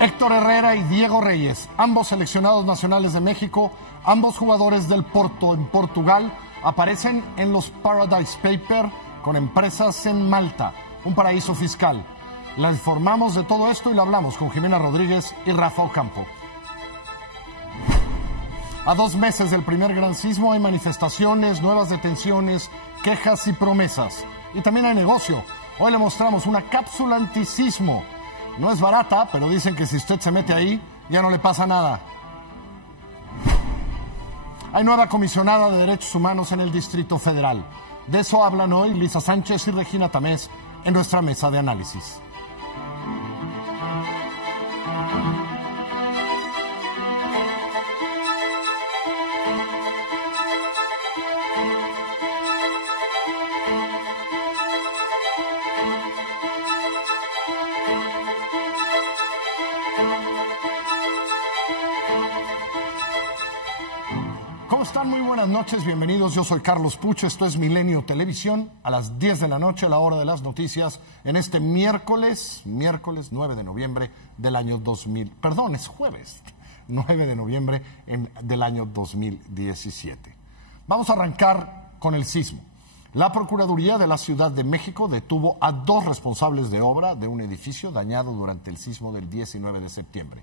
Héctor Herrera y Diego Reyes, ambos seleccionados nacionales de México, ambos jugadores del Porto en Portugal, aparecen en los Paradise Papers con empresas en Malta, un paraíso fiscal. La informamos de todo esto y lo hablamos con Jimena Rodríguez y Rafa Ocampo. A 2 meses del primer gran sismo hay manifestaciones, nuevas detenciones, quejas y promesas. Y también hay negocio. Hoy le mostramos una cápsula antisismo. No es barata, pero dicen que si usted se mete ahí, ya no le pasa nada. Hay nueva comisionada de Derechos Humanos en el Distrito Federal. De eso hablan hoy Lisa Sánchez y Regina Tamés en nuestra mesa de análisis. Muy buenas noches, bienvenidos. Yo soy Carlos Pucho, esto es Milenio Televisión, a las 10 de la noche, a la hora de las noticias, en este miércoles 9 de noviembre del año 2000, perdón, es jueves 9 de noviembre del año 2017. Vamos a arrancar con el sismo. La Procuraduría de la Ciudad de México detuvo a 2 responsables de obra de un edificio dañado durante el sismo del 19 de septiembre.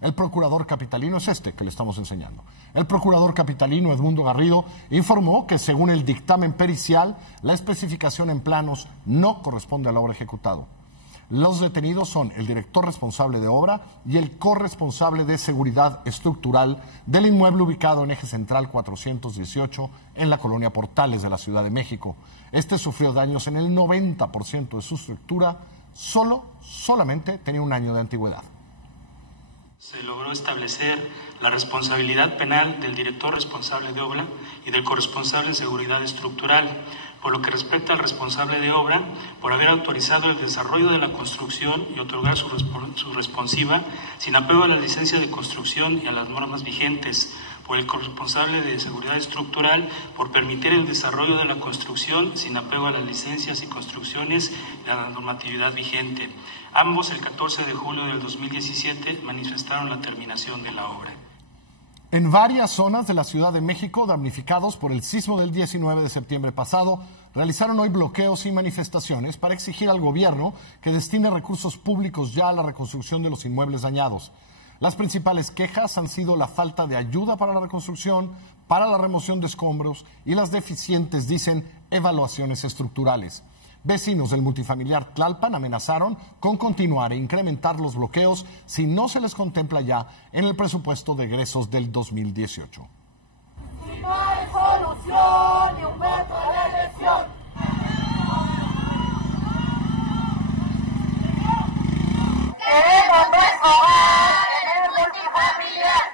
El procurador capitalino es este que le estamos enseñando. El procurador capitalino Edmundo Garrido informó que según el dictamen pericial, la especificación en planos no corresponde a la obra ejecutada. Los detenidos son el director responsable de obra y el corresponsable de seguridad estructural del inmueble ubicado en Eje Central 418 en la colonia Portales de la Ciudad de México. Este sufrió daños en el 90% de su estructura, solamente tenía 1 año de antigüedad. Se logró establecer la responsabilidad penal del director responsable de obra y del corresponsable de seguridad estructural, por lo que respecta al responsable de obra, por haber autorizado el desarrollo de la construcción y otorgar su responsiva sin apego a la licencia de construcción y a las normas vigentes, por el corresponsable de seguridad estructural, por permitir el desarrollo de la construcción sin apego a las licencias y construcciones y a la normatividad vigente. Ambos, el 14 de julio del 2017, manifestaron la terminación de la obra. En varias zonas de la Ciudad de México, damnificados por el sismo del 19 de septiembre pasado, realizaron hoy bloqueos y manifestaciones para exigir al gobierno que destine recursos públicos ya a la reconstrucción de los inmuebles dañados. Las principales quejas han sido la falta de ayuda para la reconstrucción, para la remoción de escombros y las deficientes, dicen, evaluaciones estructurales. Vecinos del multifamiliar Tlalpan amenazaron con continuar e incrementar los bloqueos si no se les contempla ya en el presupuesto de egresos del 2018. Si no hay solución ni un voto a la elección. Queremos nuestro hogar en el multifamiliar.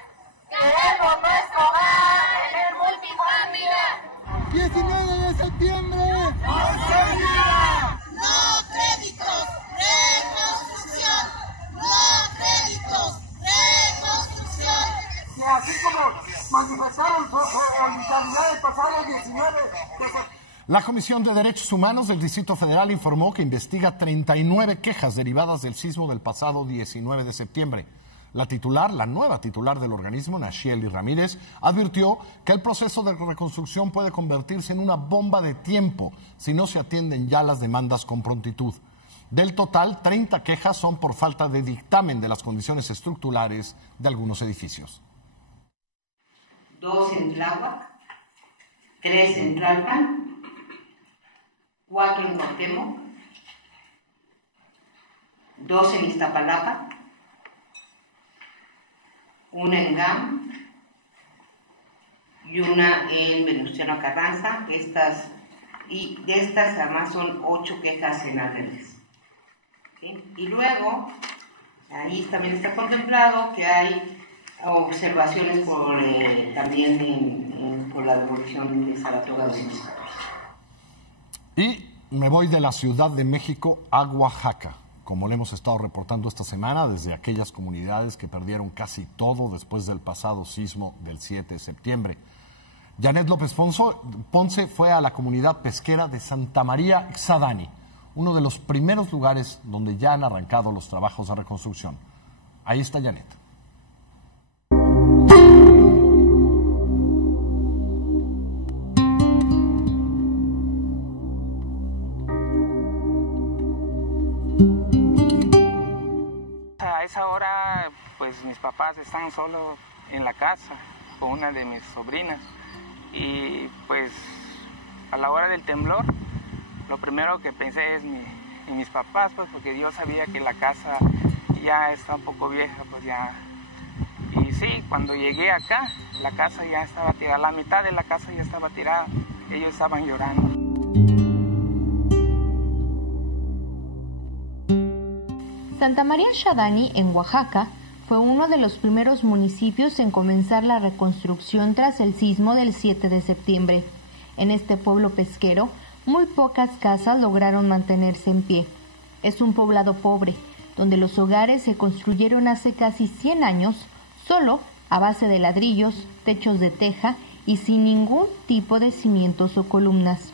Queremos nuestro hogar en el multifamiliar. 19 de septiembre. ¡No seguirá! No créditos, reconstrucción. No créditos, reconstrucción. Y así como manifestaron su solidaridad el pasado 19 de septiembre. La Comisión de Derechos Humanos del Distrito Federal informó que investiga 39 quejas derivadas del sismo del pasado 19 de septiembre. La nueva titular del organismo, Nacheli Ramírez, advirtió que el proceso de reconstrucción puede convertirse en una bomba de tiempo si no se atienden ya las demandas con prontitud. Del total, 30 quejas son por falta de dictamen de las condiciones estructurales de algunos edificios. 2 en Tláhuac, 3 en Tlalpan, 4 en Cuauhtémoc, 2 en Iztapalapa, 1 en GAM y 1 en Venustiano Carranza. Y de estas además son 8 quejas en Ardenes. ¿Sí? Y luego, ahí también está contemplado que hay observaciones también por la devolución de Saratoga 214. Y me voy de la Ciudad de México a Oaxaca, como le hemos estado reportando esta semana, desde aquellas comunidades que perdieron casi todo después del pasado sismo del 7 de septiembre. Janet López Ponce fue a la comunidad pesquera de Santa María Ixadani, uno de los primeros lugares donde ya han arrancado los trabajos de reconstrucción. Ahí está Janet. A esa hora, pues mis papás están solos en la casa con una de mis sobrinas y pues a la hora del temblor lo primero que pensé es en mis papás, pues porque yo sabía que la casa ya está un poco vieja, pues ya. Y sí, cuando llegué acá, la casa ya estaba tirada, la mitad de la casa ya estaba tirada, ellos estaban llorando. Santa María Xadani, en Oaxaca, fue uno de los primeros municipios en comenzar la reconstrucción tras el sismo del 7 de septiembre. En este pueblo pesquero, muy pocas casas lograron mantenerse en pie. Es un poblado pobre, donde los hogares se construyeron hace casi 100 años, solo a base de ladrillos, techos de teja y sin ningún tipo de cimientos o columnas.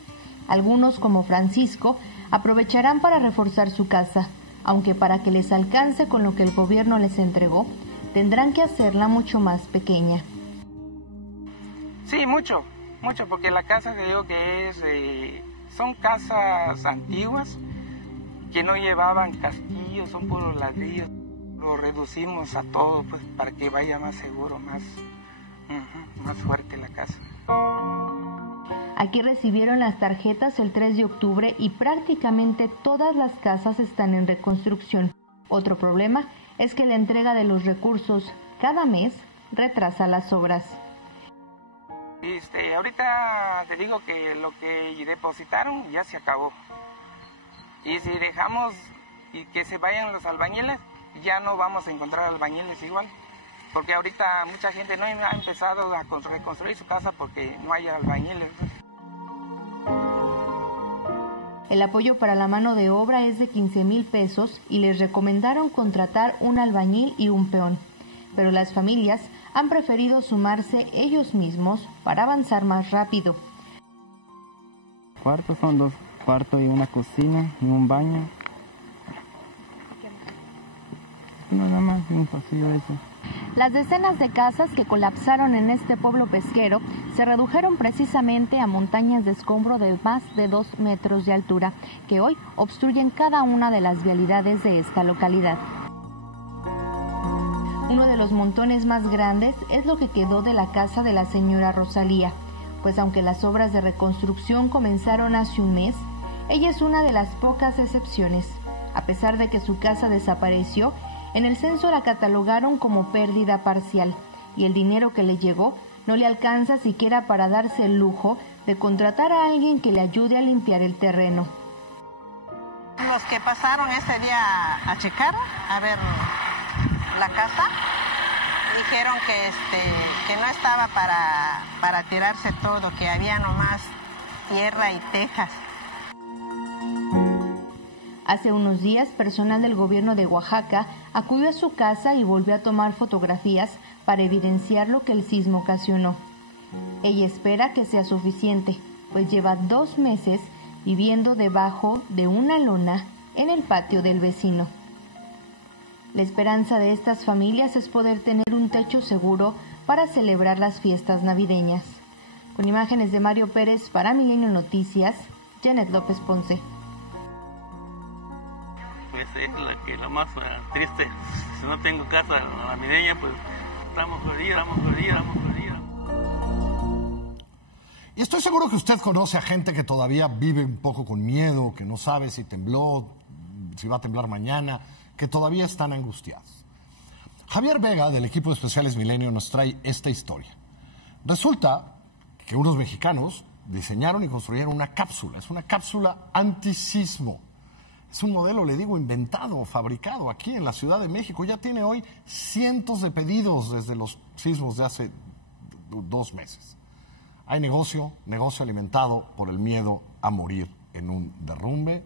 Algunos, como Francisco, aprovecharán para reforzar su casa, aunque para que les alcance con lo que el gobierno les entregó, tendrán que hacerla mucho más pequeña. Sí, mucho, porque la casa que digo que es, son casas antiguas que no llevaban casquillos, son puros ladrillos. Lo reducimos a todo, pues, para que vaya más seguro, más fuerte la casa. Aquí recibieron las tarjetas el 3 de octubre y prácticamente todas las casas están en reconstrucción. Otro problema es que la entrega de los recursos cada mes retrasa las obras. Ahorita te digo que lo que depositaron ya se acabó. Y si dejamos y que se vayan los albañiles, ya no vamos a encontrar albañiles igual. Porque ahorita mucha gente no ha empezado a reconstruir su casa porque no hay albañiles. El apoyo para la mano de obra es de 15,000 pesos y les recomendaron contratar un albañil y un peón. Pero las familias han preferido sumarse ellos mismos para avanzar más rápido. Cuartos son 2 cuartos y una cocina y un baño. Nada más, un pasillo eso. Las decenas de casas que colapsaron en este pueblo pesquero se redujeron precisamente a montañas de escombro de más de 2 metros de altura, que hoy obstruyen cada una de las vialidades de esta localidad. Uno de los montones más grandes es lo que quedó de la casa de la señora Rosalía, pues aunque las obras de reconstrucción comenzaron hace un mes, ella es una de las pocas excepciones. A pesar de que su casa desapareció, en el censo la catalogaron como pérdida parcial y el dinero que le llegó no le alcanza siquiera para darse el lujo de contratar a alguien que le ayude a limpiar el terreno. Los que pasaron ese día a checar, a ver la casa, dijeron que no estaba para tirarse todo, que había nomás tierra y tejas. Hace unos días, personal del gobierno de Oaxaca acudió a su casa y volvió a tomar fotografías para evidenciar lo que el sismo ocasionó. Ella espera que sea suficiente, pues lleva 2 meses viviendo debajo de una lona en el patio del vecino. La esperanza de estas familias es poder tener un techo seguro para celebrar las fiestas navideñas. Con imágenes de Mario Pérez para Milenio Noticias, Janet López Ponce. Pues es la más triste. Si no tengo casa navideña, pues estamos jodidos. Y estoy seguro que usted conoce a gente que todavía vive un poco con miedo, que no sabe si tembló, si va a temblar mañana, que todavía están angustiados. Javier Vega, del equipo de Especiales Milenio, nos trae esta historia. Resulta que unos mexicanos diseñaron y construyeron una cápsula. Es una cápsula antisismo. Es un modelo, le digo, inventado, fabricado aquí en la Ciudad de México. Ya tiene hoy cientos de pedidos desde los sismos de hace 2 meses. Hay negocio alimentado por el miedo a morir en un derrumbe.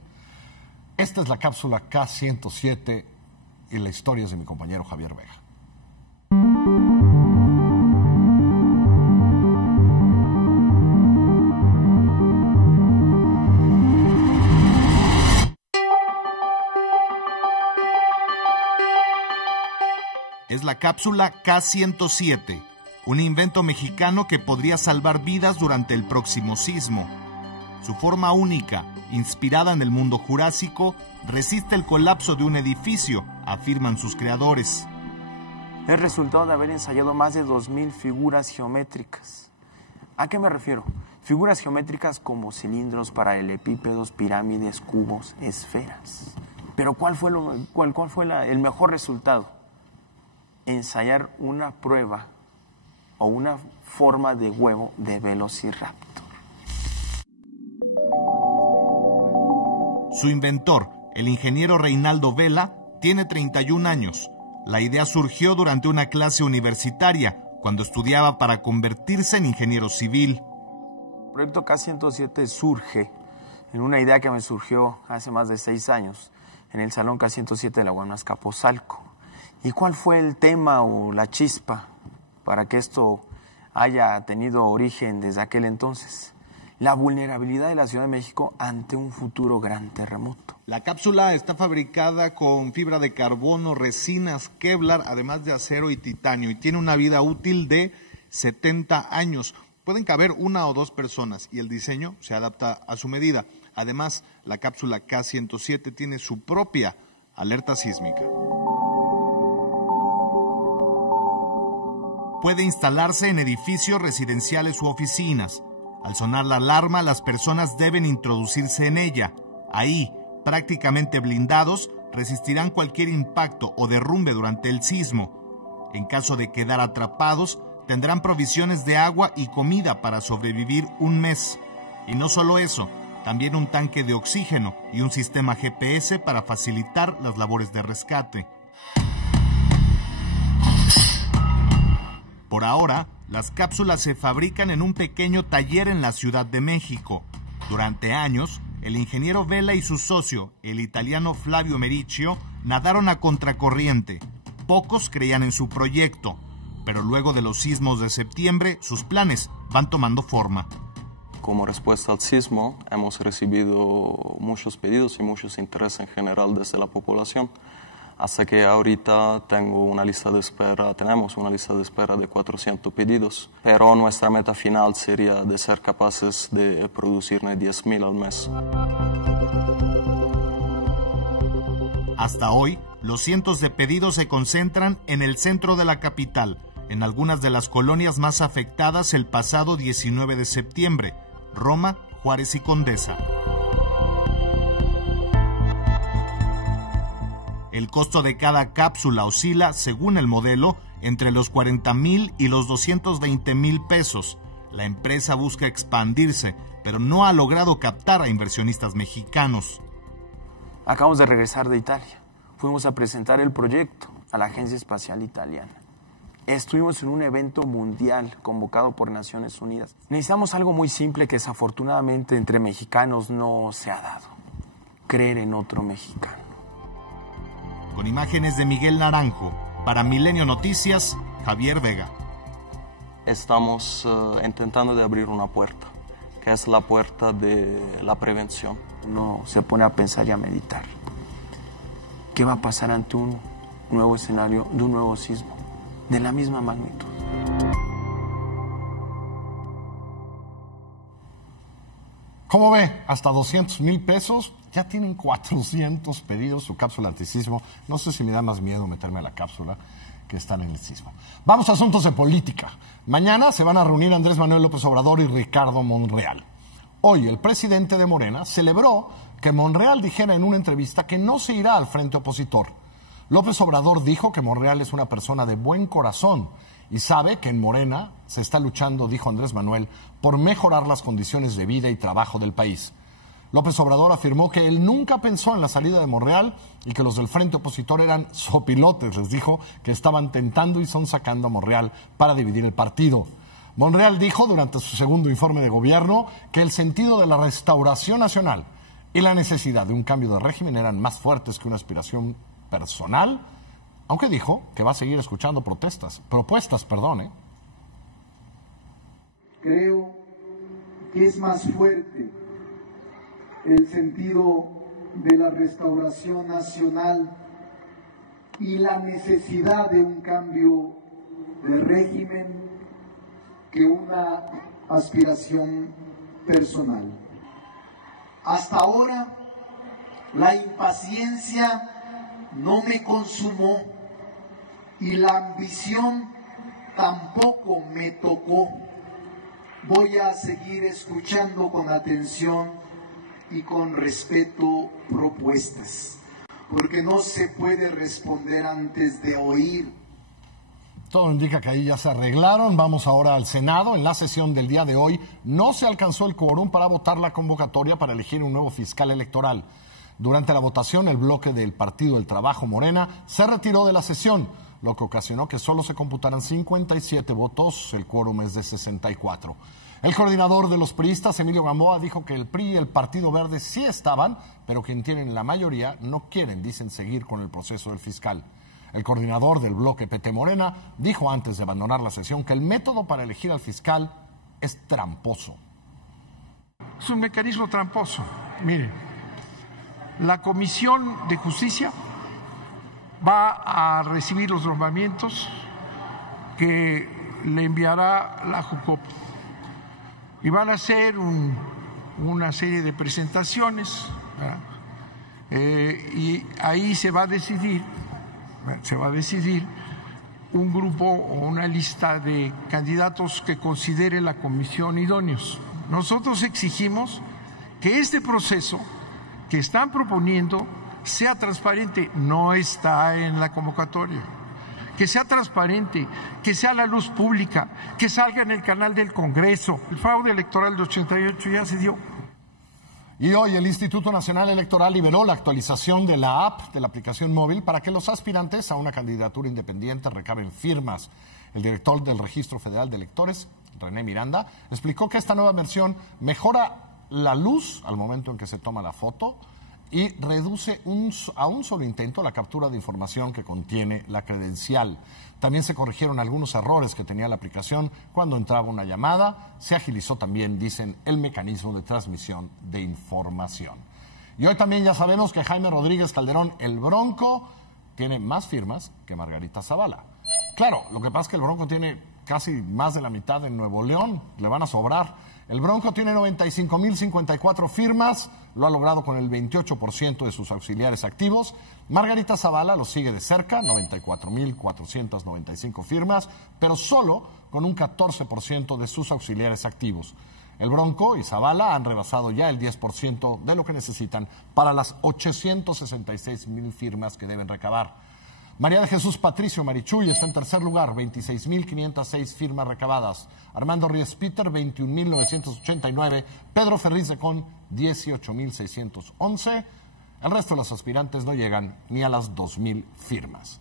Esta es la cápsula K107 y la historia es de mi compañero Javier Vega. es la cápsula K107, un invento mexicano que podría salvar vidas durante el próximo sismo. Su forma única, inspirada en el mundo jurásico, resiste el colapso de un edificio, afirman sus creadores. Es resultado de haber ensayado más de 2000 figuras geométricas. ¿A qué me refiero? Figuras geométricas como cilindros, paralelepípedos, pirámides, cubos, esferas. Pero ¿cuál fue el mejor resultado? Ensayar una prueba o una forma de huevo de Velociraptor. Su inventor, el ingeniero Reinaldo Vela, tiene 31 años. La idea surgió durante una clase universitaria, cuando estudiaba para convertirse en ingeniero civil. El proyecto K107 surge en una idea que me surgió hace más de 6 años, en el Salón K107 de la UAM Azcapotzalco. ¿Y cuál fue el tema o la chispa para que esto haya tenido origen desde aquel entonces? La vulnerabilidad de la Ciudad de México ante un futuro gran terremoto. La cápsula está fabricada con fibra de carbono, resinas Kevlar, además de acero y titanio, y tiene una vida útil de 70 años. Pueden caber 1 o 2 personas y el diseño se adapta a su medida. Además, la cápsula K107 tiene su propia alerta sísmica. Puede instalarse en edificios residenciales u oficinas. Al sonar la alarma, las personas deben introducirse en ella. Ahí, prácticamente blindados, resistirán cualquier impacto o derrumbe durante el sismo. En caso de quedar atrapados, tendrán provisiones de agua y comida para sobrevivir un mes. Y no solo eso, también un tanque de oxígeno y un sistema GPS para facilitar las labores de rescate. Por ahora, las cápsulas se fabrican en un pequeño taller en la Ciudad de México. Durante años, el ingeniero Vela y su socio, el italiano Flavio Mericcio, nadaron a contracorriente. Pocos creían en su proyecto, pero luego de los sismos de septiembre, sus planes van tomando forma. Como respuesta al sismo, hemos recibido muchos pedidos y muchos intereses en general desde la población. Hasta que ahorita tenemos una lista de espera de 400 pedidos, pero nuestra meta final sería de ser capaces de producir 10,000 al mes. Hasta hoy, los cientos de pedidos se concentran en el centro de la capital, en algunas de las colonias más afectadas el pasado 19 de septiembre, Roma, Juárez y Condesa. El costo de cada cápsula oscila, según el modelo, entre los 40,000 y los 220,000 pesos. La empresa busca expandirse, pero no ha logrado captar a inversionistas mexicanos. Acabamos de regresar de Italia. Fuimos a presentar el proyecto a la Agencia Espacial Italiana. Estuvimos en un evento mundial convocado por Naciones Unidas. Necesitamos algo muy simple que desafortunadamente entre mexicanos no se ha dado. Creer en otro mexicano. Con imágenes de Miguel Naranjo, para Milenio Noticias, Javier Vega. Estamos intentando de abrir una puerta, que es la puerta de la prevención. Uno se pone a pensar y a meditar. ¿Qué va a pasar ante un nuevo escenario de un nuevo sismo de la misma magnitud? ¿Cómo ve? Hasta 200,000 pesos. Ya tienen 400 pedidos su cápsula antisismo. No sé si me da más miedo meterme a la cápsula que estar en el sismo. Vamos a asuntos de política. Mañana se van a reunir Andrés Manuel López Obrador y Ricardo Monreal. Hoy el presidente de Morena celebró que Monreal dijera en una entrevista que no se irá al frente opositor. López Obrador dijo que Monreal es una persona de buen corazón y sabe que en Morena se está luchando, dijo Andrés Manuel, por mejorar las condiciones de vida y trabajo del país. López Obrador afirmó que él nunca pensó en la salida de Monreal y que los del frente opositor eran sopilotes. Les dijo que estaban tentando y son sacando a Monreal para dividir el partido. Monreal dijo durante su segundo informe de gobierno que el sentido de la restauración nacional y la necesidad de un cambio de régimen eran más fuertes que una aspiración personal, aunque dijo que va a seguir escuchando propuestas. Creo que es más fuerte el sentido de la restauración nacional y la necesidad de un cambio de régimen que una aspiración personal. Hasta ahora, la impaciencia no me consumó y la ambición tampoco me tocó. Voy a seguir escuchando con atención y con respeto propuestas, porque no se puede responder antes de oír. Todo indica que ahí ya se arreglaron. Vamos ahora al Senado. En la sesión del día de hoy no se alcanzó el quórum para votar la convocatoria para elegir un nuevo fiscal electoral. Durante la votación, el bloque del Partido del Trabajo Morena se retiró de la sesión, lo que ocasionó que solo se computaran 57 votos. El quórum es de 64. El coordinador de los priistas, Emilio Gamboa, dijo que el PRI y el Partido Verde sí estaban, pero quien tienen la mayoría no quieren, dicen, seguir con el proceso del fiscal. El coordinador del bloque PT Morena dijo antes de abandonar la sesión que el método para elegir al fiscal es tramposo. Es un mecanismo tramposo. Mire, la Comisión de Justicia va a recibir los nombramientos que le enviará la JUCOP. Y van a hacer una serie de presentaciones, y ahí se va a decidir un grupo o una lista de candidatos que considere la comisión idóneos. Nosotros exigimos que este proceso que están proponiendo sea transparente, no está en la convocatoria. Que sea transparente, que sea a la luz pública, que salga en el canal del Congreso. El fraude electoral de 88 ya se dio. Y hoy el Instituto Nacional Electoral liberó la actualización de la app de la aplicación móvil para que los aspirantes a una candidatura independiente recaben firmas. El director del Registro Federal de Electores, René Miranda, explicó que esta nueva versión mejora la luz al momento en que se toma la foto y reduce a un solo intento la captura de información que contiene la credencial. También se corrigieron algunos errores que tenía la aplicación cuando entraba una llamada. Se agilizó también, dicen, el mecanismo de transmisión de información. Y hoy también ya sabemos que Jaime Rodríguez Calderón, el Bronco, tiene más firmas que Margarita Zavala. Claro, lo que pasa es que el Bronco tiene casi más de la mitad en Nuevo León, le van a sobrar. El Bronco tiene 95.054 firmas, lo ha logrado con el 28% de sus auxiliares activos. Margarita Zavala lo sigue de cerca, 94.495 firmas, pero solo con un 14% de sus auxiliares activos. El Bronco y Zavala han rebasado ya el 10% de lo que necesitan para las 866.000 firmas que deben recabar. María de Jesús Patricio Marichuy está en tercer lugar, 26.506 firmas recabadas. Armando Ríez Peter, 21.989. Pedro Ferriz de Con, 18.611. El resto de los aspirantes no llegan ni a las 2.000 firmas.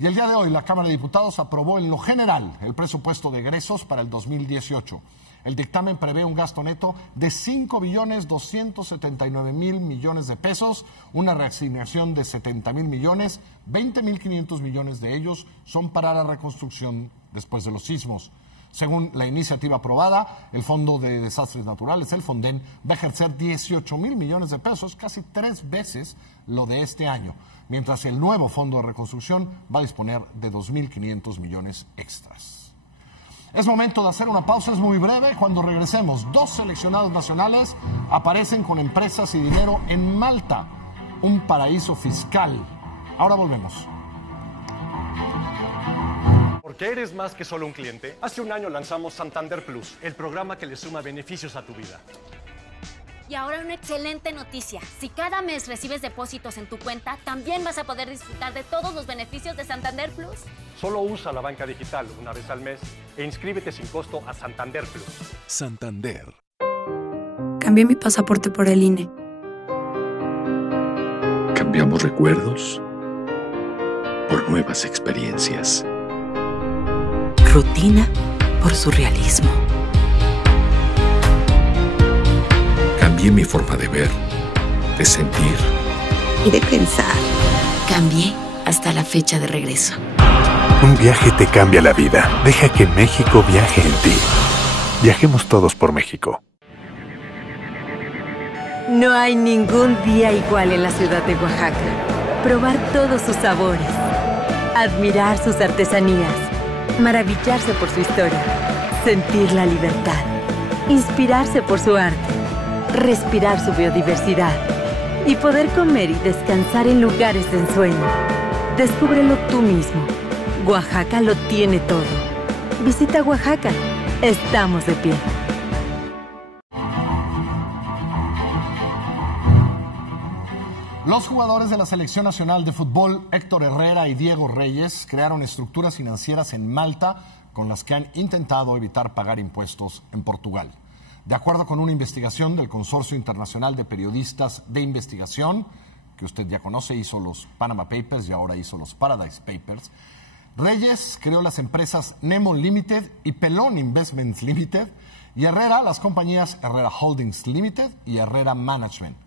Y el día de hoy la Cámara de Diputados aprobó en lo general el presupuesto de egresos para el 2018. El dictamen prevé un gasto neto de 5.279.000 millones de pesos, una reasignación de 70.000 millones, 20.500 millones de ellos son para la reconstrucción después de los sismos. Según la iniciativa aprobada, el Fondo de Desastres Naturales, el Fonden, va a ejercer 18.000 millones de pesos, casi 3 veces lo de este año, mientras el nuevo Fondo de Reconstrucción va a disponer de 2.500 millones extras. Es momento de hacer una pausa, es muy breve. Cuando regresemos, 2 seleccionados nacionales aparecen con empresas y dinero en Malta, un paraíso fiscal. Ahora volvemos. Porque eres más que solo un cliente. Hace un año lanzamos Santander Plus, el programa que le suma beneficios a tu vida. Y ahora una excelente noticia. Si cada mes recibes depósitos en tu cuenta, también vas a poder disfrutar de todos los beneficios de Santander Plus. Solo usa la banca digital una vez al mes e inscríbete sin costo a Santander Plus. Santander. Cambié mi pasaporte por el INE. Cambiamos recuerdos por nuevas experiencias. Rutina por surrealismo. Cambié mi forma de ver, de sentir y de pensar. Cambié hasta la fecha de regreso. Un viaje te cambia la vida. Deja que México viaje en ti. Viajemos todos por México. No hay ningún día igual en la ciudad de Oaxaca. Probar todos sus sabores, admirar sus artesanías, maravillarse por su historia, sentir la libertad, inspirarse por su arte, respirar su biodiversidad y poder comer y descansar en lugares de ensueño. Descúbrelo tú mismo. Oaxaca lo tiene todo. Visita Oaxaca. Estamos de pie. Los jugadores de la Selección Nacional de Fútbol, Héctor Herrera y Diego Reyes, crearon estructuras financieras en Malta con las que han intentado evitar pagar impuestos en Portugal. De acuerdo con una investigación del Consorcio Internacional de Periodistas de Investigación, que usted ya conoce, hizo los Panama Papers y ahora hizo los Paradise Papers, Reyes creó las empresas Nemo Limited y Pelón Investments Limited, y Herrera las compañías Herrera Holdings Limited y Herrera Management.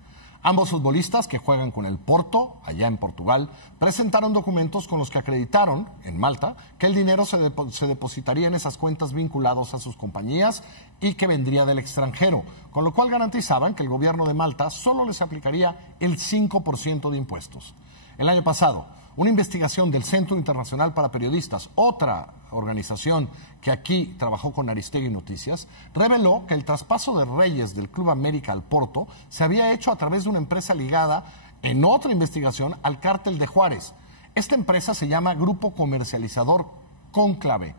Ambos futbolistas, que juegan con el Porto, allá en Portugal, presentaron documentos con los que acreditaron, en Malta, que el dinero se depositaría en esas cuentas vinculados a sus compañías y que vendría del extranjero, con lo cual garantizaban que el gobierno de Malta solo les aplicaría el 5% de impuestos. El año pasado, una investigación del Centro Internacional para Periodistas, otra organización que aquí trabajó con Aristegui Noticias, reveló que el traspaso de Reyes del Club América al Porto se había hecho a través de una empresa ligada, en otra investigación, al Cártel de Juárez. Esta empresa se llama Grupo Comercializador Cónclave.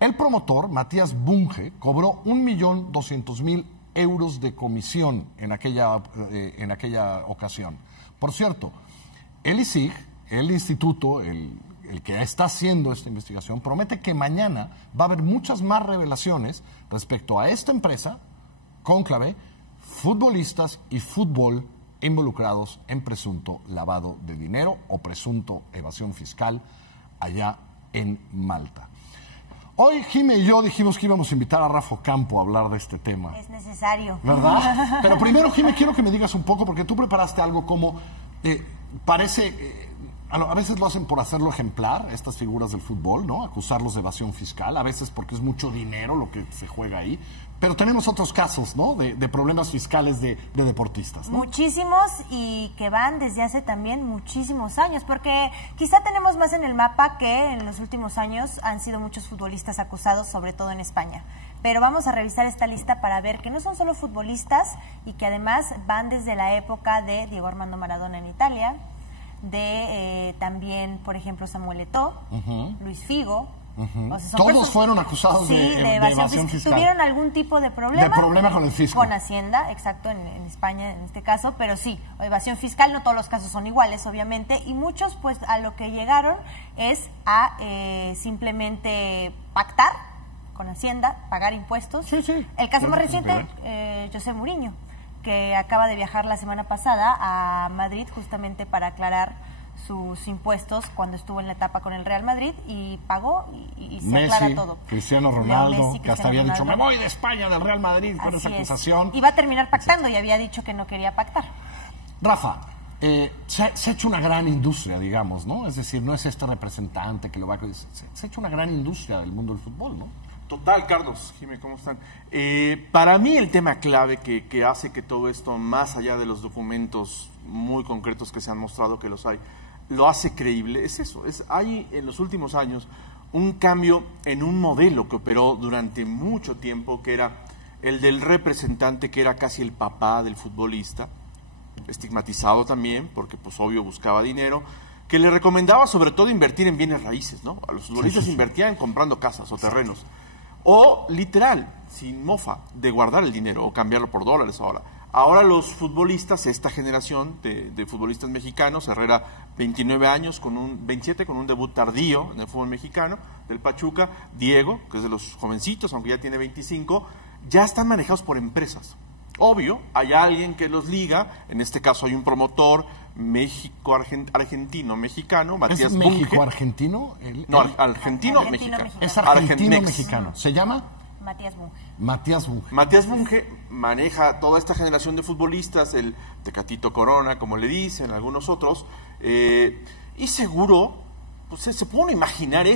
El promotor, Matías Bunge, cobró 1.200.000 euros de comisión en aquella ocasión. Por cierto, el ISIG, el instituto, el que está haciendo esta investigación, promete que mañana va a haber muchas más revelaciones respecto a esta empresa, Cónclave, futbolistas y fútbol involucrados en presunto lavado de dinero o presunto evasión fiscal allá en Malta. Hoy Jime y yo dijimos que íbamos a invitar a Rafa Ocampo a hablar de este tema. Es necesario. ¿Verdad? Pero primero, Jime, quiero que me digas un poco, porque tú preparaste algo como... parece... a veces lo hacen por hacerlo ejemplar, estas figuras del fútbol, ¿no? Acusarlos de evasión fiscal, a veces porque es mucho dinero lo que se juega ahí. Pero tenemos otros casos, ¿no? De problemas fiscales de deportistas, ¿no? Muchísimos, y que van desde hace también muchísimos años, porque quizá tenemos más en el mapa que en los últimos años han sido muchos futbolistas acusados, sobre todo en España. Pero vamos a revisar esta lista para ver que no son solo futbolistas y que además van desde la época de Diego Armando Maradona en Italia, de también, por ejemplo, Samuel Eto'o, Luis Figo. O sea, todos fueron acusados de evasión fiscal. ¿Tuvieron algún tipo de problema? De problema con el fisco. Con Hacienda, exacto, en España en este caso, pero sí, evasión fiscal, no todos los casos son iguales, obviamente, y muchos pues a lo que llegaron es a simplemente pactar con Hacienda, pagar impuestos. Sí, sí. El caso más reciente, José Mourinho, que acaba de viajar la semana pasada a Madrid justamente para aclarar sus impuestos cuando estuvo en la etapa con el Real Madrid, y pagó y se Messi, aclara todo. Cristiano Ronaldo, Messi, que hasta había dicho, Ronaldo. me voy de España, del Real Madrid, por esa acusación. Y va a terminar pactando, y había dicho que no quería pactar. Rafa, se ha hecho una gran industria, digamos, ¿no? Es decir, no es este representante que lo va a... Se ha hecho una gran industria del mundo del fútbol, ¿no? Total, Carlos, Jimé, ¿cómo están? Para mí el tema clave que hace que todo esto, más allá de los documentos muy concretos que se han mostrado que los hay, lo hace creíble, es eso. Hay en los últimos años un cambio en un modelo que operó durante mucho tiempo, que era el del representante, que era casi el papá del futbolista, estigmatizado también, porque pues obvio buscaba dinero, que le recomendaba sobre todo invertir en bienes raíces, ¿no? A los futbolistas invertían comprando casas o terrenos. O literal, sin mofa, de guardar el dinero o cambiarlo por dólares ahora. Ahora los futbolistas, esta generación de futbolistas mexicanos, Herrera 29 años, 27 con un debut tardío en el fútbol mexicano, del Pachuca, Diego, que es de los jovencitos, aunque ya tiene 25, ya están manejados por empresas. Obvio, hay alguien que los liga, en este caso hay un promotor argentino-mexicano, Matías Bunge. ¿Es México-argentino? No, argentino-mexicano. Es argentino-mexicano. ¿Se llama? Matías Bunge. Matías Bunge maneja toda esta generación de futbolistas, el Tecatito Corona, como le dicen, algunos otros, y seguro, pues se pone a imaginar,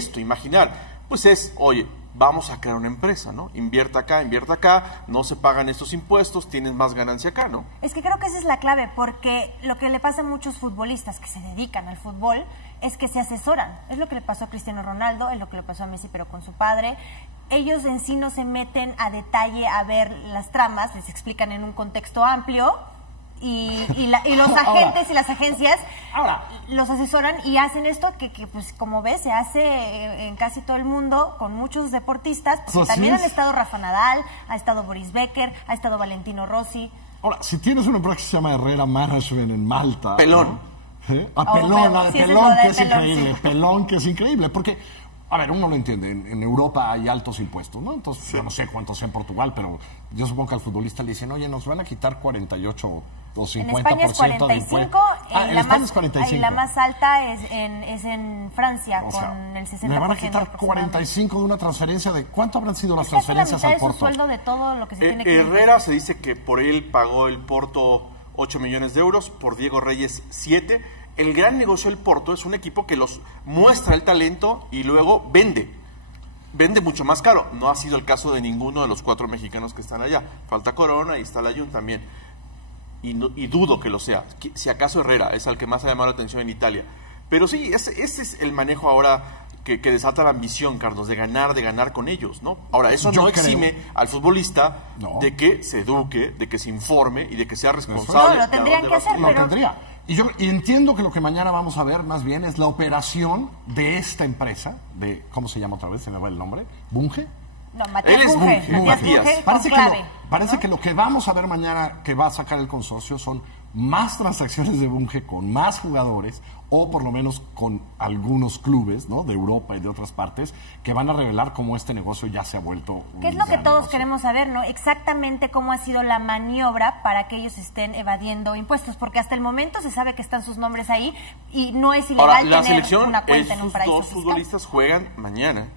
pues es, oye, vamos a crear una empresa, ¿no? Invierta acá, no se pagan estos impuestos, tienes más ganancia acá, ¿no? Es que creo que esa es la clave, porque lo que le pasa a muchos futbolistas que se dedican al fútbol es que se asesoran. Es lo que le pasó a Cristiano Ronaldo, es lo que le pasó a Messi, pero con su padre. Ellos en sí no se meten a detalle a ver las tramas, les explican en un contexto amplio y los agentes y las agencias los asesoran y hacen esto que pues como ves se hace en casi todo el mundo con muchos deportistas, porque también han estado Rafa Nadal, ha estado Boris Becker, ha estado Valentino Rossi. Ahora, si tienes una empresa que se llama Herrera Management en Malta... Pelón. ¿no? Pelón, que es increíble, sí. Pelón, que es increíble, porque... A ver, uno lo entiende, en Europa hay altos impuestos, ¿no? Entonces, sí. Yo no sé cuántos sea en Portugal, pero yo supongo que al futbolista le dicen, oye, nos van a quitar 48 o 50% en España es 45, de impuestos. En España es 45. Y la más alta es en Francia, o sea, con el 60%. Me van a quitar 45 de una transferencia de... ¿Cuánto habrán sido las transferencias al Porto? Es su sueldo de todo lo que se tiene que... Herrera se dice que por él pagó el Porto 8 millones de euros, por Diego Reyes 7. El gran negocio del Porto es un equipo que los muestra el talento y luego vende. Vende mucho más caro. No ha sido el caso de ninguno de los 4 mexicanos que están allá. Falta Corona y está Layún también. Y dudo que lo sea. Si acaso Herrera es al que más ha llamado la atención en Italia. Pero sí, ese es el manejo ahora que desata la ambición, Carlos, de ganar con ellos, ¿no? Ahora, eso no exime al futbolista de que se eduque, de que se informe y de que sea responsable. No, lo tendrían que hacer, pero... Lo tendría. Y entiendo que lo que mañana vamos a ver más bien es la operación de esta empresa, de ¿cómo se llama otra vez? ¿Se me va el nombre? ¿Bunge? No, Matías Bunge. Parece que lo que vamos a ver mañana que va a sacar el consorcio son más transacciones de Bunge con más jugadores, o por lo menos con algunos clubes, ¿no?, de Europa y de otras partes, que van a revelar cómo este negocio ya se ha vuelto un ¿Qué es lo que todos negocio? Queremos saber, ¿no? Exactamente cómo ha sido la maniobra para que ellos estén evadiendo impuestos, porque hasta el momento se sabe que están sus nombres ahí y no es ilegal tener una cuenta en un paraíso fiscal. Los dos futbolistas juegan mañana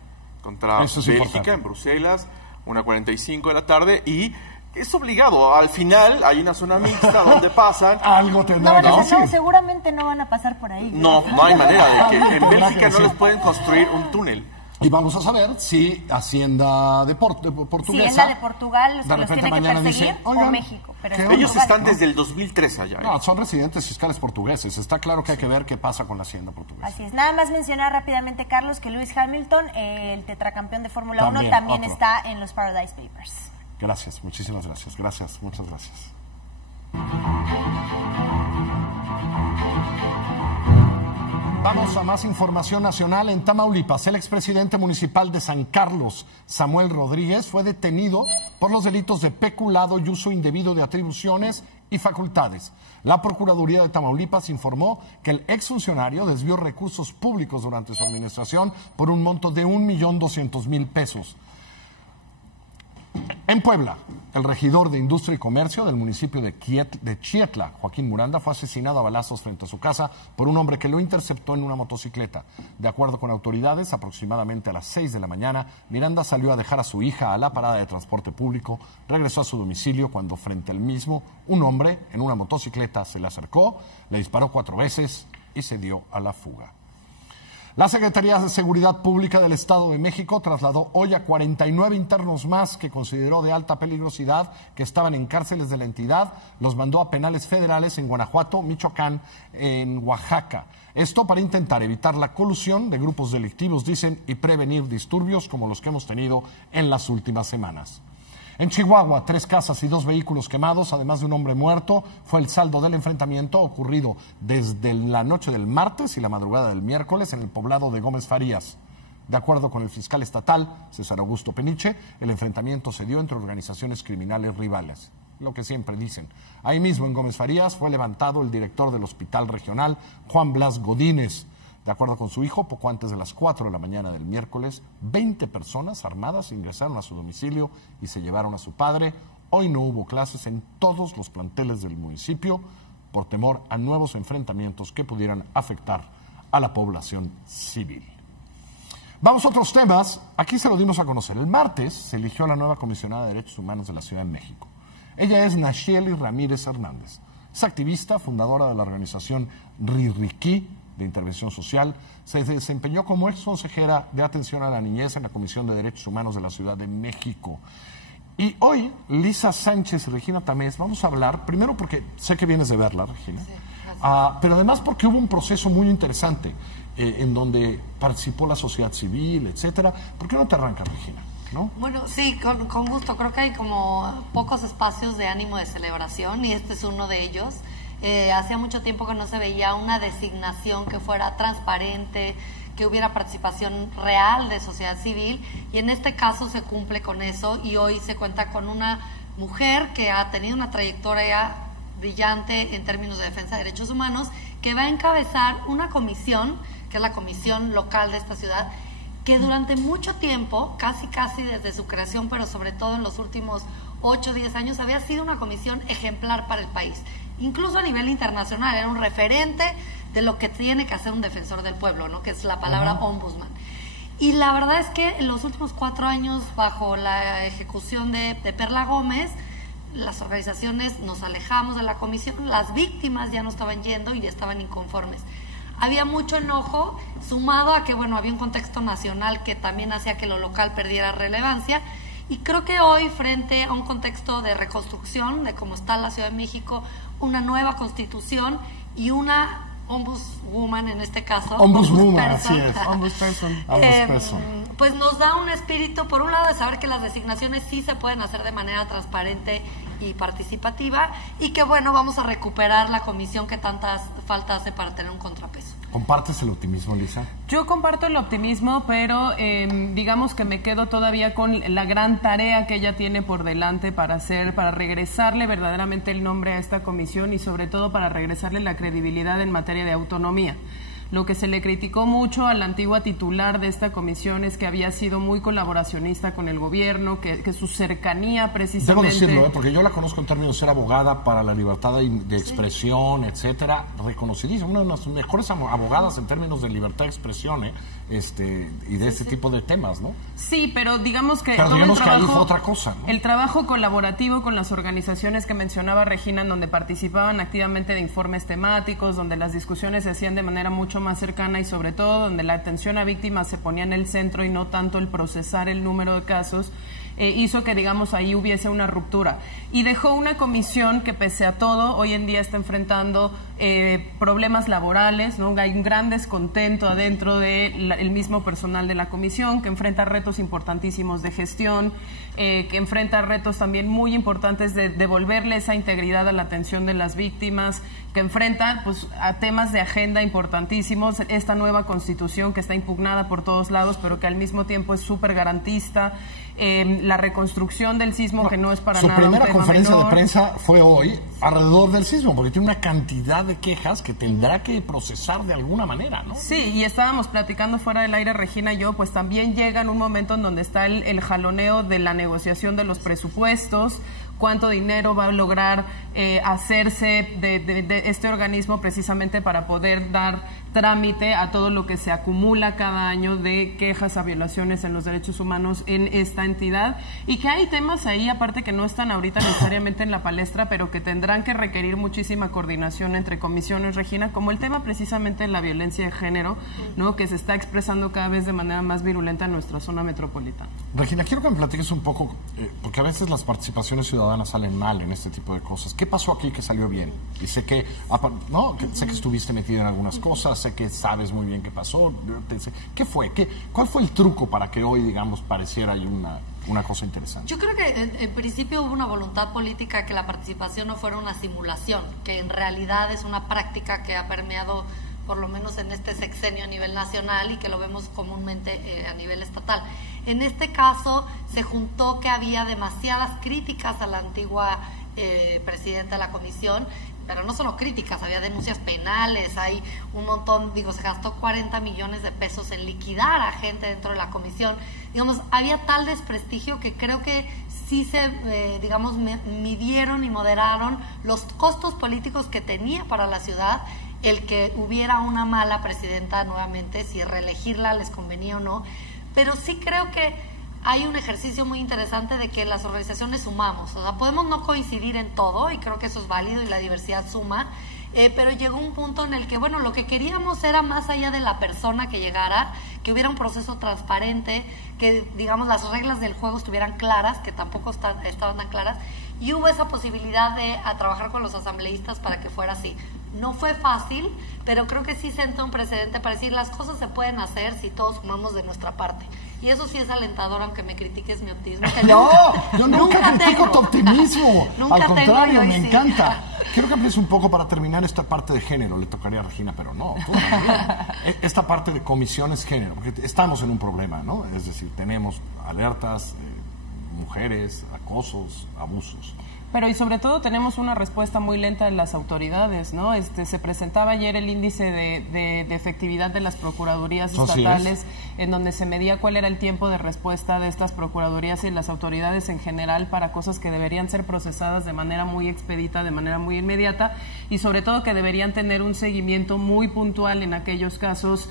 contra Bélgica en Bruselas, 1:45 de la tarde, y es obligado. Al final hay una zona mixta donde pasan. Algo tendrá no, seguramente no van a pasar por ahí. No hay manera de que en Bélgica no les pueden construir un túnel. Y vamos a saber si Hacienda de Portuguesa... Si es la de Portugal, de repente mañana dice, o México. Pero ellos están desde el 2003 allá. No, son residentes fiscales portugueses. Está claro que hay que ver qué pasa con la Hacienda portuguesa. Así es. Nada más mencionar rápidamente, Carlos, que Lewis Hamilton, el tetracampeón de Fórmula 1, también está en los Paradise Papers. Gracias, muchísimas gracias. Gracias, muchas gracias. Vamos a más información nacional. En Tamaulipas, el expresidente municipal de San Carlos, Samuel Rodríguez, fue detenido por los delitos de peculado y uso indebido de atribuciones y facultades. La Procuraduría de Tamaulipas informó que el exfuncionario desvió recursos públicos durante su administración por un monto de 1.200.000 pesos. En Puebla, el regidor de Industria y Comercio del municipio de Chietla, Joaquín Muranda, fue asesinado a balazos frente a su casa por un hombre que lo interceptó en una motocicleta. De acuerdo con autoridades, aproximadamente a las 6 de la mañana, Miranda salió a dejar a su hija a la parada de transporte público, regresó a su domicilio cuando frente al mismo un hombre en una motocicleta se le acercó, le disparó 4 veces y se dio a la fuga. La Secretaría de Seguridad Pública del Estado de México trasladó hoy a 49 internos más que consideró de alta peligrosidad que estaban en cárceles de la entidad. Los mandó a penales federales en Guanajuato, Michoacán, en Oaxaca. Esto para intentar evitar la colusión de grupos delictivos, dicen, y prevenir disturbios como los que hemos tenido en las últimas semanas. En Chihuahua, 3 casas y 2 vehículos quemados, además de un hombre muerto, fue el saldo del enfrentamiento ocurrido desde la noche del martes y la madrugada del miércoles en el poblado de Gómez Farías. De acuerdo con el fiscal estatal, César Augusto Peniche, el enfrentamiento se dio entre organizaciones criminales rivales. Lo que siempre dicen. Ahí mismo en Gómez Farías fue levantado el director del hospital regional, Juan Blas Godínez. De acuerdo con su hijo, poco antes de las 4 de la mañana del miércoles, 20 personas armadas ingresaron a su domicilio y se llevaron a su padre. Hoy no hubo clases en todos los planteles del municipio por temor a nuevos enfrentamientos que pudieran afectar a la población civil. Vamos a otros temas. Aquí se lo dimos a conocer. El martes se eligió a la nueva comisionada de Derechos Humanos de la Ciudad de México. Ella es Nacheli Ramírez Hernández. Es activista, fundadora de la organización Rirriquí, de Intervención Social. Se desempeñó como ex consejera de Atención a la Niñez en la Comisión de Derechos Humanos de la Ciudad de México. Y hoy, Lisa Sánchez y Regina Tamés, vamos a hablar, primero porque sé que vienes de verla, Regina, sí, pero además porque hubo un proceso muy interesante en donde participó la sociedad civil, etcétera. ¿Por qué no te arrancas, Regina? ¿No? Bueno, sí, con gusto. Creo que hay como pocos espacios de ánimo de celebración y este es uno de ellos. Hacía mucho tiempo que no se veía una designación que fuera transparente, que hubiera participación real de sociedad civil, y en este caso se cumple con eso, y hoy se cuenta con una mujer que ha tenido una trayectoria brillante en términos de defensa de derechos humanos, que va a encabezar una comisión, que es la comisión local de esta ciudad, que durante mucho tiempo, casi desde su creación, pero sobre todo en los últimos 8 o 10 años, había sido una comisión ejemplar para el país. Incluso a nivel internacional, era un referente de lo que tiene que hacer un defensor del pueblo, ¿no? Que es la palabra ombudsman. Y la verdad es que en los últimos 4 años, bajo la ejecución de Perla Gómez, las organizaciones nos alejamos de la comisión, las víctimas ya no estaban yendo y ya estaban inconformes. Había mucho enojo, sumado a que, bueno, había un contexto nacional que también hacía que lo local perdiera relevancia. Y creo que hoy, frente a un contexto de reconstrucción de cómo está la Ciudad de México, una nueva constitución y una ombudswoman, en este caso, ombudswoman, así es. Ombudsperson. Pues nos da un espíritu, por un lado, de saber que las designaciones sí se pueden hacer de manera transparente y participativa, y que, bueno, vamos a recuperar la comisión que tantas falta hace para tener un contrapeso. ¿Compartes el optimismo, Lisa? Yo comparto el optimismo, pero digamos que me quedo todavía con la gran tarea que ella tiene por delante para hacer, para regresarle verdaderamente el nombre a esta comisión y sobre todo para regresarle la credibilidad en materia de autonomía. Lo que se le criticó mucho a la antigua titular de esta comisión es que había sido muy colaboracionista con el gobierno, que su cercanía precisamente... Debo decirlo, porque yo la conozco en términos de ser abogada para la libertad de expresión, etcétera, reconocidísima, una de las mejores abogadas en términos de libertad de expresión, y de este tipo de temas, ¿no? Sí, pero digamos que... Pero digamos que ahí fue otra cosa, ¿no? El trabajo colaborativo con las organizaciones que mencionaba Regina, en donde participaban activamente de informes temáticos, donde las discusiones se hacían de manera mucho más cercana y sobre todo donde la atención a víctimas se ponía en el centro y no tanto el procesar el número de casos, hizo que, digamos, ahí hubiese una ruptura. Y dejó una comisión que, pese a todo, hoy en día está enfrentando problemas laborales, ¿no? Hay un gran descontento adentro del mismo personal de la comisión, que enfrenta retos importantísimos de gestión, que enfrenta retos también muy importantes de devolverle esa integridad a la atención de las víctimas, que enfrenta, pues, a temas de agenda importantísimos, esta nueva constitución que está impugnada por todos lados, pero que al mismo tiempo es súper garantista, la reconstrucción del sismo, que no es para nada un tema menor. Su primera conferencia de prensa fue hoy alrededor del sismo, porque tiene una cantidad de quejas que tendrá que procesar de alguna manera, ¿no? Sí, y estábamos platicando fuera del aire, Regina y yo, pues también llega en un momento en donde está el jaloneo de la negociación de los presupuestos, cuánto dinero va a lograr hacerse de este organismo precisamente para poder dar trámite a todo lo que se acumula cada año de quejas a violaciones en los derechos humanos en esta entidad, y que hay temas ahí aparte que no están ahorita necesariamente en la palestra, pero que tendrán que requerir muchísima coordinación entre comisiones, Regina, como el tema precisamente de la violencia de género, ¿no? Que se está expresando cada vez de manera más virulenta en nuestra zona metropolitana. Regina, quiero que me platiques un poco, porque a veces las participaciones ciudadanas salen mal en este tipo de cosas. ¿Qué pasó aquí que salió bien? Y sé que, sé que estuviste metido en algunas cosas, sé que sabes muy bien qué pasó. ¿Qué fue? ¿Cuál fue el truco para que hoy, digamos, pareciera ahí una cosa interesante? Yo creo que en principio hubo una voluntad política que la participación no fuera una simulación, que en realidad es una práctica que ha permeado por lo menos en este sexenio a nivel nacional y que lo vemos comúnmente a nivel estatal. En este caso se juntó que había demasiadas críticas a la antigua presidenta de la comisión, pero no solo críticas, había denuncias penales, hay un montón, se gastó 40 millones de pesos en liquidar a gente dentro de la comisión. Digamos, había tal desprestigio que creo que sí se, midieron y moderaron los costos políticos que tenía para la ciudad el que hubiera una mala presidenta nuevamente, si reelegirla les convenía o no. Pero sí creo que hay un ejercicio muy interesante de que las organizaciones sumamos. O sea, podemos no coincidir en todo y creo que eso es válido y la diversidad suma. pero llegó un punto en el que, bueno, lo que queríamos era más allá de la persona que llegara, que hubiera un proceso transparente, que, digamos, las reglas del juego estuvieran claras, que tampoco estaban tan claras, y hubo esa posibilidad de trabajar con los asambleístas para que fuera así. No fue fácil, pero creo que sí sentó un precedente para decir las cosas se pueden hacer si todos sumamos de nuestra parte. Y eso sí es alentador, aunque me critiques mi optimismo. No, yo nunca critico tu optimismo. Nunca al contrario, me sí. encanta. Quiero que empieces un poco para terminar esta parte de género. Le tocaría a Regina, pero no. Esta parte de comisiones género, porque estamos en un problema, ¿no? Es decir, tenemos alertas, mujeres, acosos, abusos. Pero y sobre todo tenemos una respuesta muy lenta de las autoridades, ¿no? Se presentaba ayer el índice de efectividad de las procuradurías estatales, en donde se medía cuál era el tiempo de respuesta de estas procuradurías y las autoridades en general para cosas que deberían ser procesadas de manera muy expedita, de manera muy inmediata, y sobre todo que deberían tener un seguimiento muy puntual en aquellos casos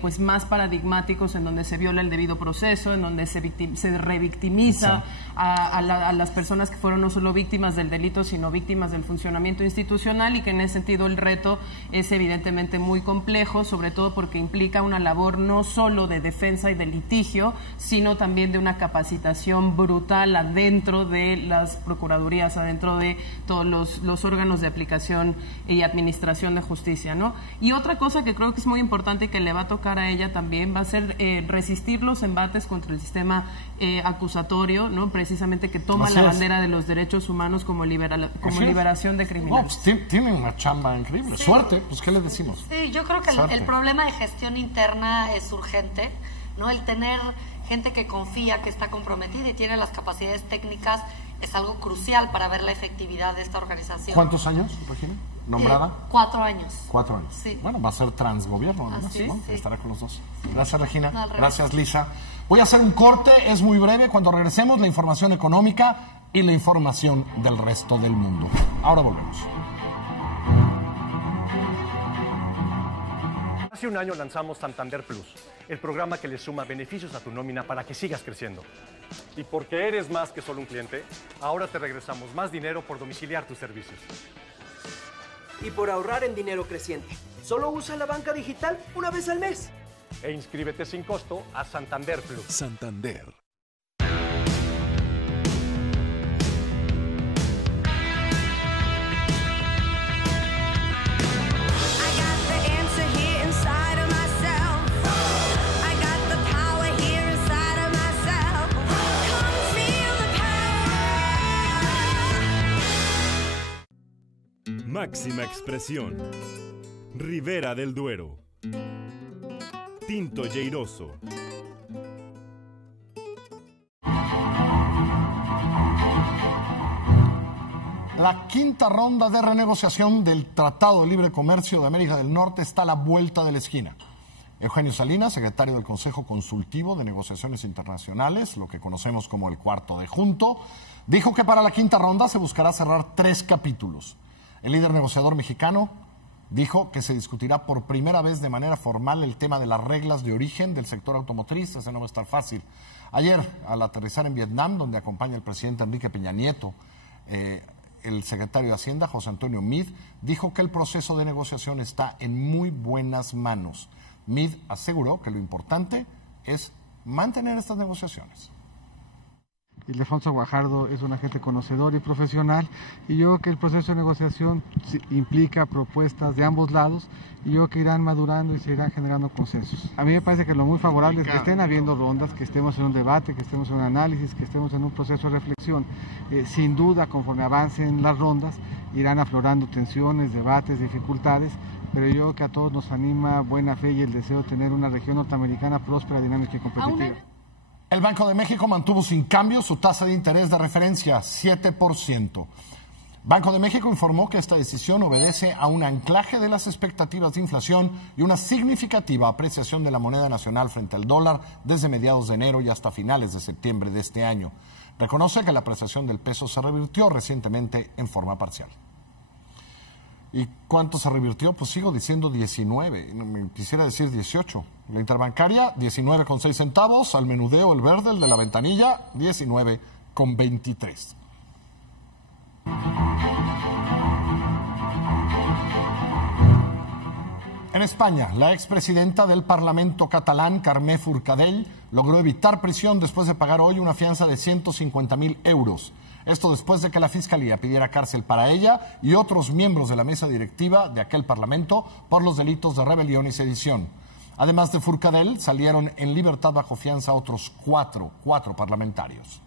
pues más paradigmáticos, en donde se viola el debido proceso, en donde se revictimiza a las personas que fueron no solo víctimas del delito, sino víctimas del funcionamiento institucional, y que en ese sentido el reto es evidentemente muy complejo, sobre todo porque implica una labor no solo de defensa y de litigio, sino también de una capacitación brutal adentro de las procuradurías, adentro de todos los órganos de aplicación y administración de justicia, ¿no? Y otra cosa que creo que es muy importante y que le va a tocar a ella también va a ser resistir los embates contra el sistema acusatorio, ¿no? Precisamente que toma la bandera de los derechos humanos como liberación de criminales. No, pues, tiene una chamba increíble. Sí. Suerte, pues ¿qué le decimos? Sí, yo creo que el problema de gestión interna es urgente, ¿no? El tener gente que confía, que está comprometida y tiene las capacidades técnicas es algo crucial para ver la efectividad de esta organización. ¿Cuántos años, Regina? ¿Nombrada? 4 años. 4 años. Sí. Bueno, va a ser transgobierno, además, ¿no? Sí. Estará con los dos. Sí. Gracias, Regina. No, gracias, Lisa. Voy a hacer un corte, es muy breve. Cuando regresemos, la información económica y la información del resto del mundo. Ahora volvemos. Hace un año lanzamos Santander Plus, el programa que le suma beneficios a tu nómina para que sigas creciendo. Y porque eres más que solo un cliente, ahora te regresamos más dinero por domiciliar tus servicios. Y por ahorrar en dinero creciente. Solo usa la banca digital una vez al mes. E inscríbete sin costo a Santander Plus. Santander. Máxima expresión. Ribera del Duero. Tinto Lleiroso. La quinta ronda de renegociación del Tratado de Libre Comercio de América del Norte está a la vuelta de la esquina. Eugenio Salinas, secretario del Consejo Consultivo de Negociaciones Internacionales, lo que conocemos como el Cuarto de Junto, dijo que para la quinta ronda se buscará cerrar 3 capítulos. El líder negociador mexicano dijo que se discutirá por primera vez de manera formal el tema de las reglas de origen del sector automotriz. Ese no va a estar fácil. Ayer, al aterrizar en Vietnam, donde acompaña el presidente Enrique Peña Nieto, el secretario de Hacienda, José Antonio Meade, dijo que el proceso de negociación está en muy buenas manos. Meade aseguró que lo importante es mantener estas negociaciones. Ildefonso Guajardo es un agente conocedor y profesional, y yo creo que el proceso de negociación implica propuestas de ambos lados, y yo creo que irán madurando y se irán generando consensos. A mí me parece que lo muy favorable es que estén habiendo rondas, que estemos en un debate, que estemos en un análisis, que estemos en un proceso de reflexión. Sin duda, conforme avancen las rondas, irán aflorando tensiones, debates, dificultades, pero yo creo que a todos nos anima buena fe y el deseo de tener una región norteamericana próspera, dinámica y competitiva. El Banco de México mantuvo sin cambio su tasa de interés de referencia, 7%. Banco de México informó que esta decisión obedece a un anclaje de las expectativas de inflación y una significativa apreciación de la moneda nacional frente al dólar desde mediados de enero y hasta finales de septiembre de este año. Reconoce que la apreciación del peso se revirtió recientemente en forma parcial. ¿Y cuánto se revirtió? Pues sigo diciendo 19, quisiera decir 18. La interbancaria, 19,6 centavos. Al menudeo, el verde, el de la ventanilla, 19,23. En España, la expresidenta del Parlamento catalán, Carme Forcadell, logró evitar prisión después de pagar hoy una fianza de 150.000 euros. Esto después de que la Fiscalía pidiera cárcel para ella y otros miembros de la mesa directiva de aquel Parlamento por los delitos de rebelión y sedición. Además de Forcadell, salieron en libertad bajo fianza otros cuatro parlamentarios.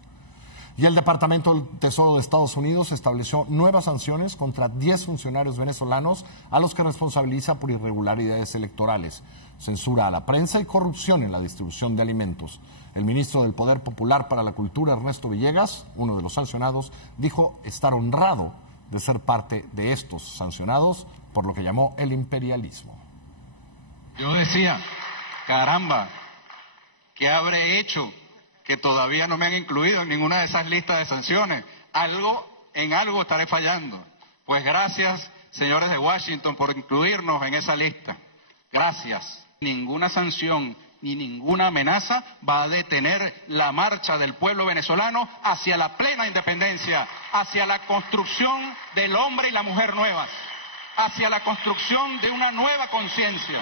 Y el Departamento del Tesoro de Estados Unidos estableció nuevas sanciones contra 10 funcionarios venezolanos a los que responsabiliza por irregularidades electorales, censura a la prensa y corrupción en la distribución de alimentos. El ministro del Poder Popular para la Cultura, Ernesto Villegas, uno de los sancionados, dijo estar honrado de ser parte de estos sancionados por lo que llamó el imperialismo. Yo decía, caramba, ¿qué habré hecho que todavía no me han incluido en ninguna de esas listas de sanciones? En algo estaré fallando. Pues gracias, señores de Washington, por incluirnos en esa lista. Gracias. Ninguna sanción ni ninguna amenaza va a detener la marcha del pueblo venezolano hacia la plena independencia, hacia la construcción del hombre y la mujer nuevas, hacia la construcción de una nueva conciencia,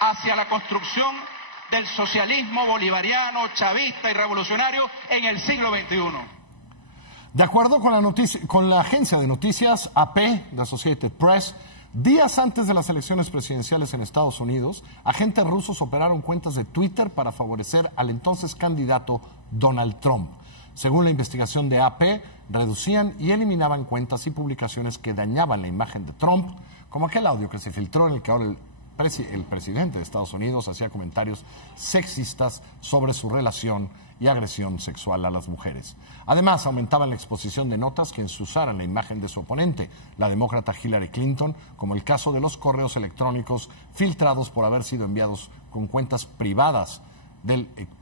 hacia la construcción del socialismo bolivariano, chavista y revolucionario en el siglo XXI. De acuerdo con la agencia de noticias AP, de Associated Press, días antes de las elecciones presidenciales en Estados Unidos, agentes rusos operaron cuentas de Twitter para favorecer al entonces candidato Donald Trump. Según la investigación de AP, reducían y eliminaban cuentas y publicaciones que dañaban la imagen de Trump, como aquel audio que se filtró en el que ahora el presidente de Estados Unidos hacía comentarios sexistas sobre su relación y agresión sexual a las mujeres. Además, aumentaban la exposición de notas que ensuciaran la imagen de su oponente, la demócrata Hillary Clinton, como el caso de los correos electrónicos filtrados por haber sido enviados con cuentas privadas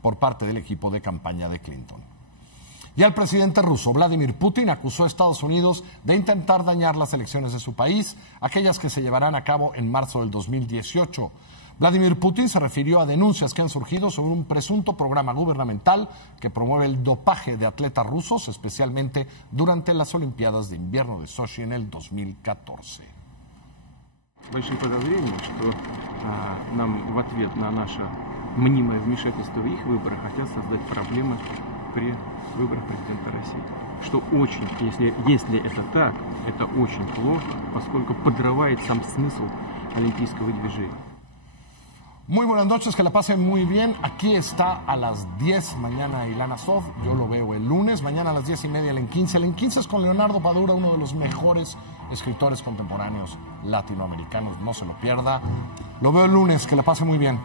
por parte del equipo de campaña de Clinton. Y el presidente ruso, Vladimir Putin, acusó a Estados Unidos de intentar dañar las elecciones de su país, aquellas que se llevarán a cabo en marzo del 2018. Vladimir Putin se refirió a denuncias que han surgido sobre un presunto programa gubernamental que promueve el dopaje de atletas rusos, especialmente durante las Olimpiadas de Invierno de Sochi en el 2014. Большим подозрением, что нам в ответ на наше мнимое вмешательство в их выборы хотят создать проблемы при выборах президента России. Что очень, если это так, это очень плохо, поскольку подрывает сам смысл олимпийского движения. Muy buenas noches, que la pasen muy bien. Aquí está a las 10 mañana Ilana Sof, yo lo veo el lunes, mañana a las 10:30 el En 15. El En 15 es con Leonardo Padura, uno de los mejores escritores contemporáneos latinoamericanos, no se lo pierda. Lo veo el lunes, que la pase muy bien.